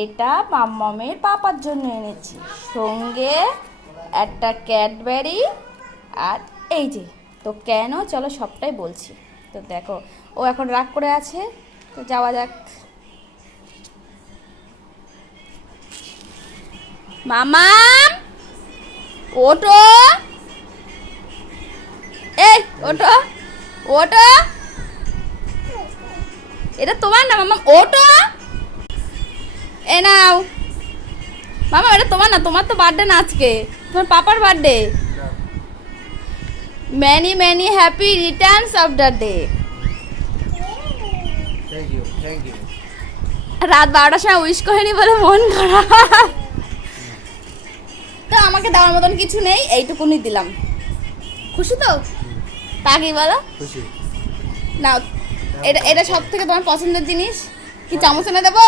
এটা মাম্মামের পাপার জন্য এনেছি, সঙ্গে একটা ক্যাডবেরি আর এই যে। তো কেন, চলো সবটাই বলছি। তো দেখো, ও এখন রাগ করে আছে, তো যাওয়া যাক। মামাম ওঠো, এই ওঠো ওঠো, এটা তোমার না মামাম, ওঠো। এ নাও মামা, এটা তোমার না, তোমার তো বার্থডে না আজকে, তোমার পাপার birthday. Many many happy returns of the day. Thank you, thank you. রাত 12টার সময় উইশ করেনি বলে মন খারাপ। তো আমাকে দেওয়ার মতন কিছু নেই, এইটুকুনি দিলাম। খুশি তো? তা কি বলো? খুশি। নাও, এটা এটা সব থেকে তোমার পছন্দের জিনিস। কি চামচ এনে দেবো?